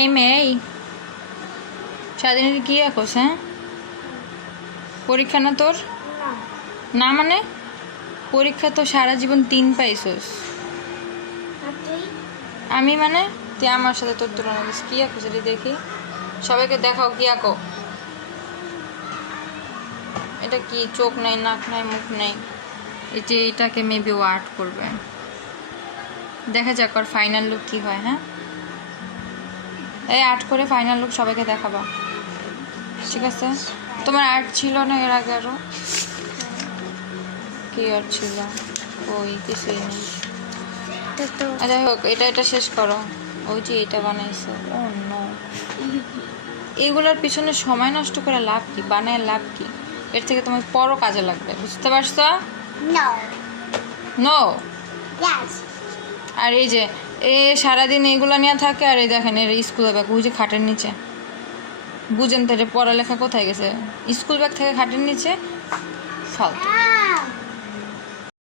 এই মেয়ে, এই সারাদিন কি আঁকোস? হ্যাঁ, পরীক্ষা না তোর? না মানে পরীক্ষা তো সারা জীবন 3 পাইছস। আমি মানে তুই আমার সাথে তোর তুলনা করিস। কি আঁকোস এটা দেখি, সবাইকে দেখাও কি আঁকো। এটা কি? চোখ নাই, নাক নাই, মুখ নাই। এই যে এটাকে মেবি ও আর্ট করবে। দেখা যাক আর ফাইনাল লুক কি হয়। হ্যাঁ, এই আর্ট করে ফাইনাল লুক সবাইকে দেখাবা, ঠিক আছে? তোমার আর্ট ছিল না এর আগে? আরো কি আর্ট ছিল? ওই কিছুই নেই। আচ্ছা হোক, এটা শেষ করো। ওই যে এটা বানাইছো, ও নো। এইগুলোর পিছনে সময় নষ্ট করে লাভ কি? বানায় লাভ কি? এর থেকে তোমার পরও কাজে লাগবে, বুঝতে পারছো? নো। আর এই যে সারাদিন এইগুলো নিয়ে থাকে, আর এই দেখেন এর স্কুলের ব্যাগ ওই যে খাটের নিচে। বুঝেন তো, এটা পড়ালেখা কোথায় গেছে? স্কুল ব্যাগ থেকে খাটের নিচে ফালতু।